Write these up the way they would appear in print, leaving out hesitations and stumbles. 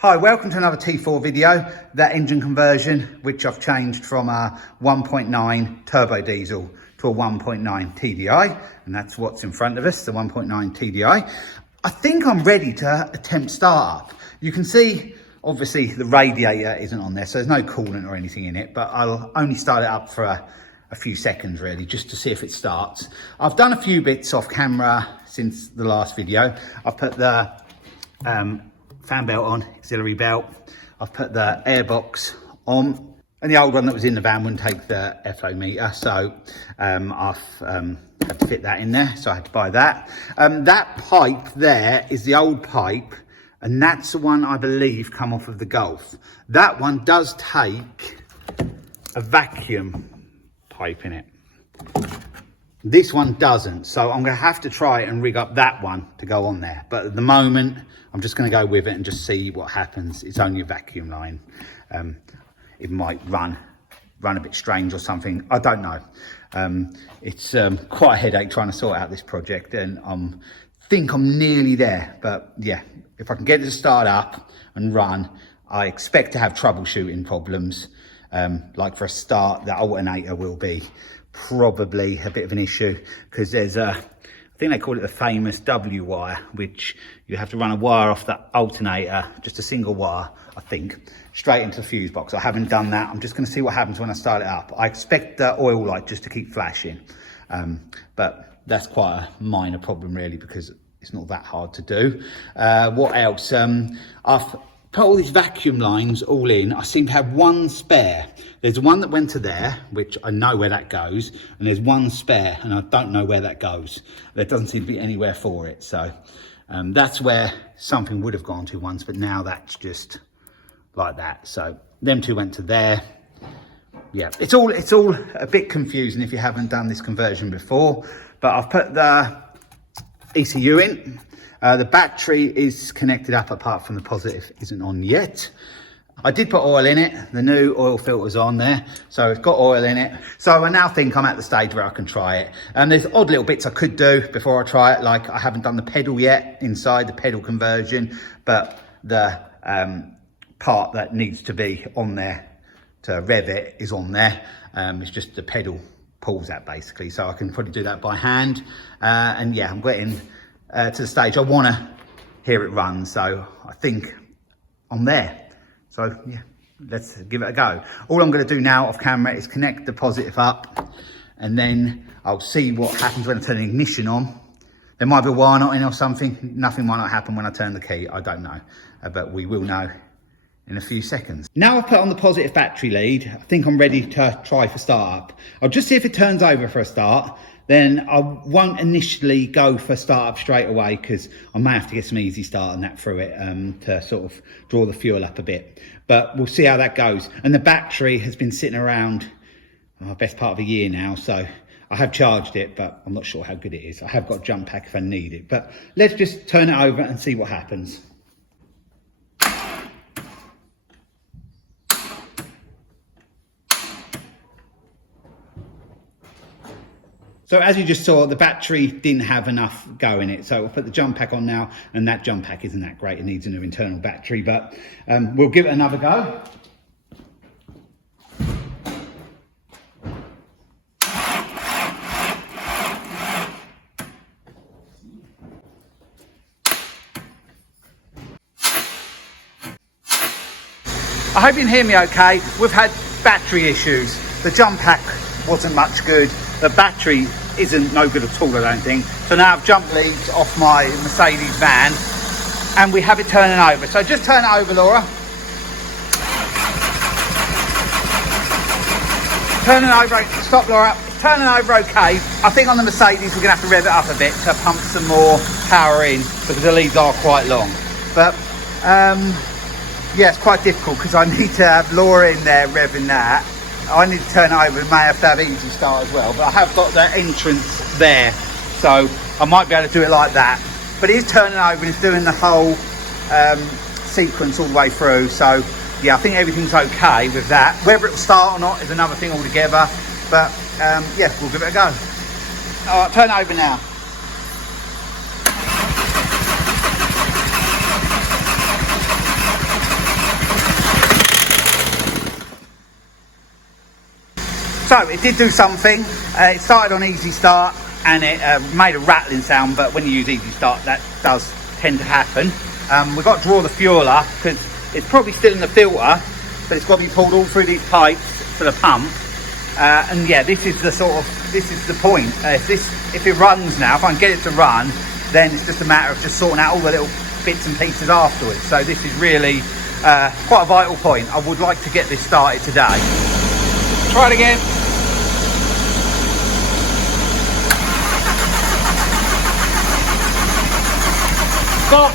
Hi, welcome to another T4 video. That engine conversion, which I've changed from a 1.9 turbo diesel to a 1.9 TDI, and that's what's in front of us, the 1.9 TDI. I think I'm ready to attempt startup. You can see, obviously, the radiator isn't on there, so there's no coolant or anything in it, but I'll only start it up for a few seconds, really, just to see if it starts. I've done a few bits off camera since the last video. I've put the fan belt on, auxiliary belt. I've put the airbox on, and the old one that was in the van wouldn't take the airflow meter, so I've had to fit that in there, so I had to buy that. That pipe there is the old pipe, and that's the one I believe come off of the Golf. That one does take a vacuum pipe in it. This one doesn't, so I'm going to have to try and rig up that one to go on there. But at the moment, I'm just going to go with it and just see what happens. It's only a vacuum line. It might run a bit strange or something. I don't know. It's quite a headache trying to sort out this project, and I think I'm nearly there. But yeah, if I can get it to start up and run, I expect to have troubleshooting problems. Like for a start, the alternator will be probably a bit of an issue, because there's I think they call it the famous W wire, which you have to run a wire off the alternator, just a single wire, I think, straight into the fuse box. I haven't done that. I'm just going to see what happens when I start it up. I expect the oil light just to keep flashing, but that's quite a minor problem really, because it's not that hard to do. What else? I've put all these vacuum lines all in. I seem to have one spare. There's one that went to there, which I know where that goes, and there's one spare, and I don't know where that goes. There doesn't seem to be anywhere for it, so that's where something would have gone to once, but now that's just like that. So them two went to there. Yeah, it's all a bit confusing if you haven't done this conversion before, but I've put the ECU in. The battery is connected up, apart from the positive isn't on yet. I did put oil in it. The new oil filter's on there, so it's got oil in it. So I now think I'm at the stage where I can try it. And there's odd little bits I could do before I try it, like I haven't done the pedal yet inside, the pedal conversion, but the part that needs to be on there to rev it is on there. It's just the pedal pulls that basically, so I can probably do that by hand. And yeah, I'm getting to the stage I want to hear it run, so I think I'm there. So yeah, let's give it a go. All I'm going to do now off camera is connect the positive up, and then I'll see what happens when I turn the ignition on. There might be a wire knot in or something. Nothing might not happen when I turn the key, I don't know, but we will know in a few seconds. Now I've put on the positive battery lead, I think I'm ready to try for startup. I'll just see if it turns over for a start. Then I won't initially go for startup straight away, because I may have to get some easy start and that through it to sort of draw the fuel up a bit. But we'll see how that goes. And the battery has been sitting around best part of a year now, so I have charged it, but I'm not sure how good it is. I have got a jump pack if I need it, but let's just turn it over and see what happens. So as you just saw, the battery didn't have enough go in it. So I'll put the jump pack on now, and that jump pack isn't that great. It needs a new internal battery, but we'll give it another go. I hope you can hear me okay. We've had battery issues. The jump pack wasn't much good. The battery isn't no good at all, I don't think. So now I've jumped leads off my Mercedes van, and we have it turning over. So just turn it over, Laura. Turning over, stop Laura. Turning over okay. I think on the Mercedes we're gonna have to rev it up a bit to pump some more power in, because the leads are quite long. But yeah, it's quite difficult because I need to have Laura in there revving that. I need to turn it over, and may have to have easy start as well, but I have got the entrance there, so I might be able to do it like that. But it is turning over, and it's doing the whole sequence all the way through, so yeah, I think everything's okay with that. Whether it'll start or not is another thing altogether, but yeah, we'll give it a go. All right, turn it over now. So it did do something. It started on easy start and it made a rattling sound, but when you use easy start that does tend to happen. We've got to draw the fuel up because it's probably still in the filter, but it's got to be pulled all through these pipes to the pump. And yeah, this is the point. If it runs now, if I can get it to run, then it's just a matter of just sorting out all the little bits and pieces afterwards. So this is really quite a vital point. I would like to get this started today. Try it again. Stop.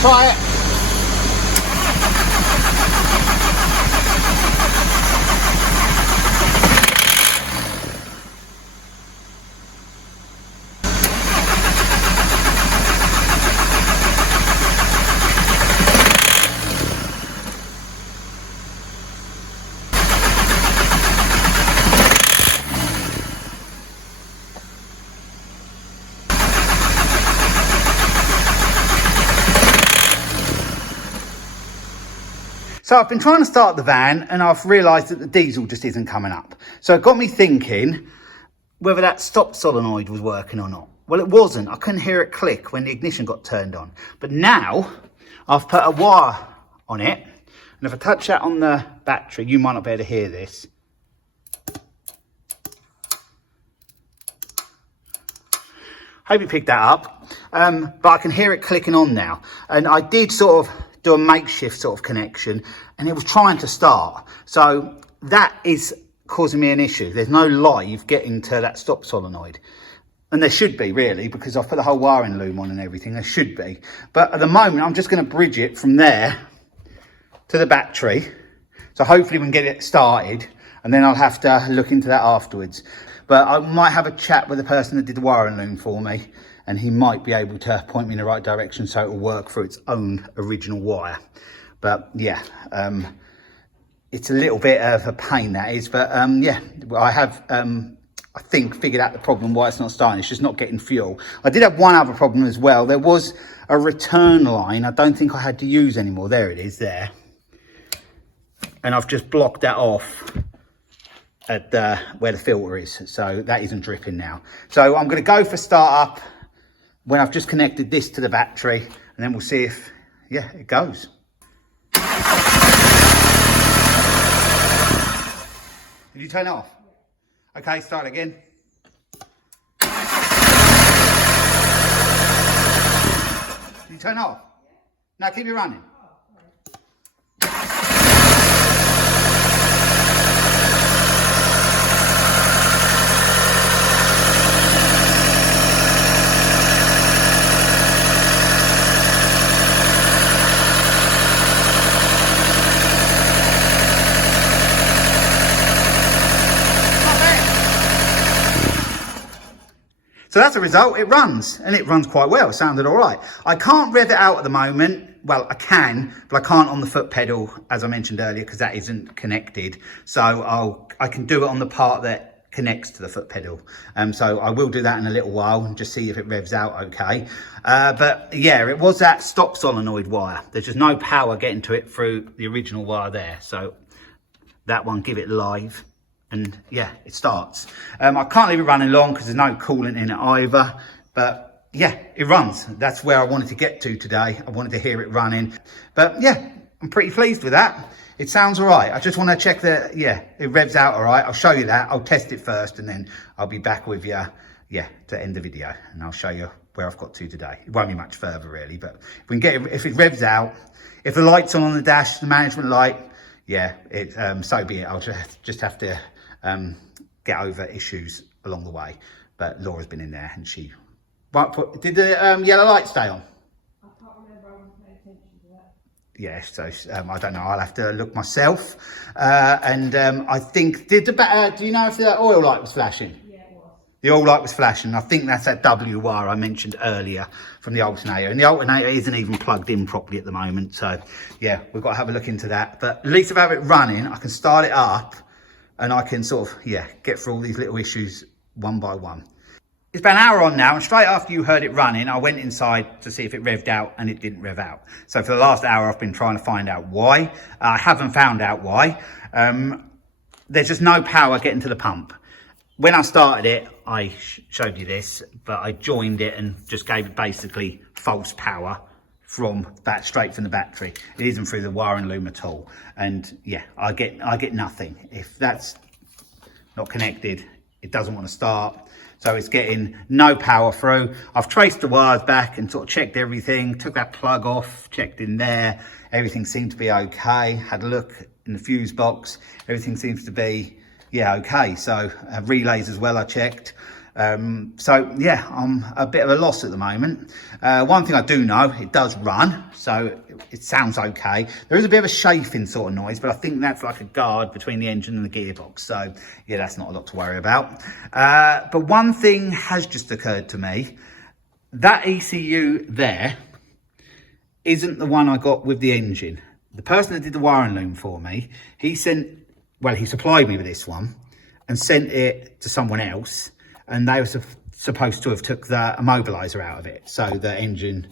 Try it. So I've been trying to start the van and I've realised that the diesel just isn't coming up. So it got me thinking whether that stop solenoid was working or not. Well, it wasn't. I couldn't hear it click when the ignition got turned on. But now I've put a wire on it. And if I touch that on the battery, you might not be able to hear this. Hope you picked that up. But I can hear it clicking on now. And I did sort of do a makeshift sort of connection and it was trying to start. So that is causing me an issue. There's no live getting to that stop solenoid. And there should be really, because I've put the whole wiring loom on and everything, there should be. But at the moment, I'm just gonna bridge it from there to the battery. So hopefully we can get it started and then I'll have to look into that afterwards. But I might have a chat with the person that did the wiring loom for me and he might be able to point me in the right direction so it will work for its own original wire. But yeah, it's a little bit of a pain that is, but yeah, I have, I think, figured out the problem why it's not starting. It's just not getting fuel. I did have one other problem as well. There was a return line. I don't think I had to use anymore. There it is there. And I've just blocked that off at where the filter is. So that isn't dripping now. So I'm gonna go for start up when I've just connected this to the battery, and then we'll see if, yeah, it goes. Did you turn it off? Okay, start again. Did you turn it off? No, keep it running. So that's the result. It runs, and it runs quite well. It sounded all right. I can't rev it out at the moment. Well, I can, but I can't on the foot pedal, as I mentioned earlier, because that isn't connected. So I can do it on the part that connects to the foot pedal. So I will do that in a little while and just see if it revs out okay. But yeah, it was that stop solenoid wire. There's just no power getting to it through the original wire there. So that one, give it live. And yeah, it starts. I can't leave it running long because there's no coolant in it either. But yeah, it runs. That's where I wanted to get to today. I wanted to hear it running. But yeah, I'm pretty pleased with that. It sounds all right. I just want to check that, yeah, it revs out all right. I'll show you that. I'll test it first and then I'll be back with you, yeah, to end the video. And I'll show you where I've got to today. It won't be much further really, but if we can get it, if it revs out, if the light's on the dash, the management light, yeah, so be it. I'll just have to get over issues along the way. But Laura's been in there and she did the yellow light stay on? I can't remember. I wasn't paying attention to that. Yeah, so I don't know. I'll have to look myself. I think do you know if the oil light was flashing? Yeah, it was. The oil light was flashing. I think that's that W wire I mentioned earlier from the alternator. And the alternator isn't even plugged in properly at the moment. So yeah, we've got to have a look into that. But at least if I have it running, I can start it up and I can sort of, yeah, get through all these little issues one by one. It's about an hour on now, and straight after you heard it running, I went inside to see if it revved out, and it didn't rev out. So for the last hour, I've been trying to find out why. I haven't found out why. There's just no power getting to the pump. When I started it, I showed you this, but I joined it and just gave it basically false power from that, straight from the battery. It isn't through the wiring loom at all. And yeah, I get nothing. If that's not connected, it doesn't want to start. So it's getting no power through. I've traced the wires back and sort of checked everything, took that plug off, checked in there. Everything seemed to be okay. Had a look in the fuse box. Everything seems to be, yeah, okay. So relays as well, I checked. So yeah, I'm a bit of a loss at the moment. One thing I do know, it does run, so it sounds okay. There is a bit of a chafing sort of noise, but I think that's like a guard between the engine and the gearbox. So yeah, that's not a lot to worry about. But one thing has just occurred to me. That ECU there isn't the one I got with the engine. The person that did the wiring loom for me, he supplied me with this one and sent it to someone else. And they were supposed to have took the immobiliser out of it. So the engine,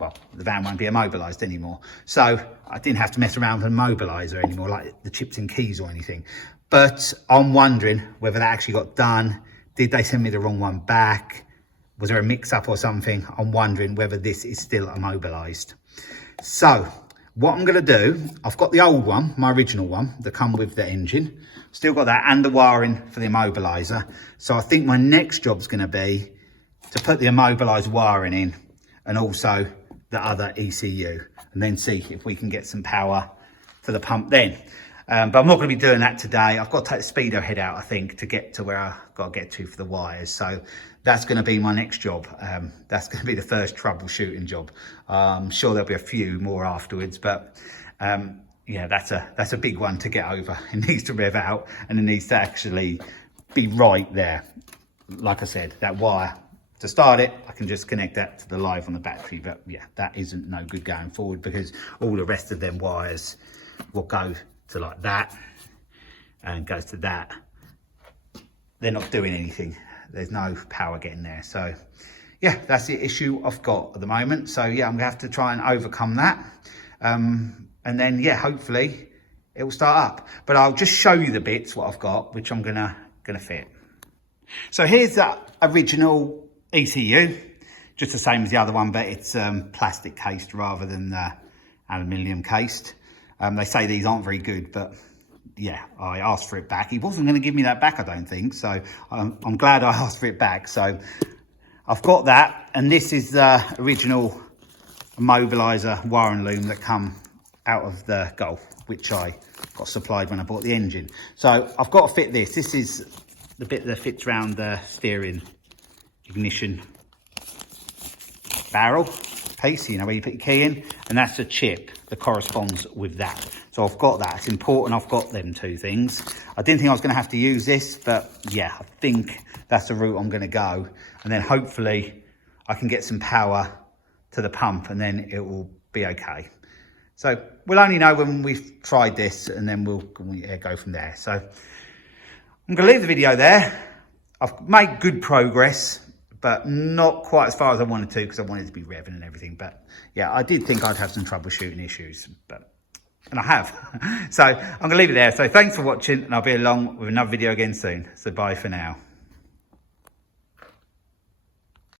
well, the van won't be immobilised anymore. So I didn't have to mess around with an immobiliser anymore, like the chips and keys or anything. But I'm wondering whether that actually got done. Did they send me the wrong one back? Was there a mix-up or something? I'm wondering whether this is still immobilised. So what I'm going to do, I've got the old one, my original one, that come with the engine. Still got that and the wiring for the immobiliser. So I think my next job's going to be to put the immobiliser wiring in and also the other ECU, and then see if we can get some power to the pump then. But I'm not going to be doing that today. I've got to take the speedo head out, I think, to get to where I've got to get to for the wires. So that's going to be my next job. That's going to be the first troubleshooting job. I'm sure there'll be a few more afterwards, but yeah, that's a big one to get over. It needs to rev out and it needs to actually be right there. Like I said, that wire, to start it, I can just connect that to the live on the battery. But yeah, that isn't no good going forward, because all the rest of them wires will go to like that and goes to that. They're not doing anything. There's no power getting there. So yeah, that's the issue I've got at the moment. So yeah, I'm gonna have to try and overcome that. And then yeah, hopefully it will start up. But I'll just show you the bits, what I've got, which I'm gonna fit. So here's the original ECU, just the same as the other one, but it's plastic cased rather than aluminium cased. They say these aren't very good, but yeah, I asked for it back. He wasn't going to give me that back, I don't think. So I'm glad I asked for it back. So I've got that. And this is the original immobiliser wiring loom that come out of the Golf, which I got supplied when I bought the engine. So I've got to fit this. This is the bit that fits around the steering ignition barrel piece, you know, where you put your key in, and that's a chip that corresponds with that. So I've got that. It's important I've got them two things. I didn't think I was going to have to use this, but yeah, I think that's the route I'm going to go. And then hopefully I can get some power to the pump, and then it will be okay. So we'll only know when we've tried this, and then we'll go from there. So I'm going to leave the video there. I've made good progress, but not quite as far as I wanted to, because I wanted to be revving and everything. But yeah, I did think I'd have some troubleshooting issues, and I have. So I'm going to leave it there. So thanks for watching, and I'll be along with another video again soon. So bye for now.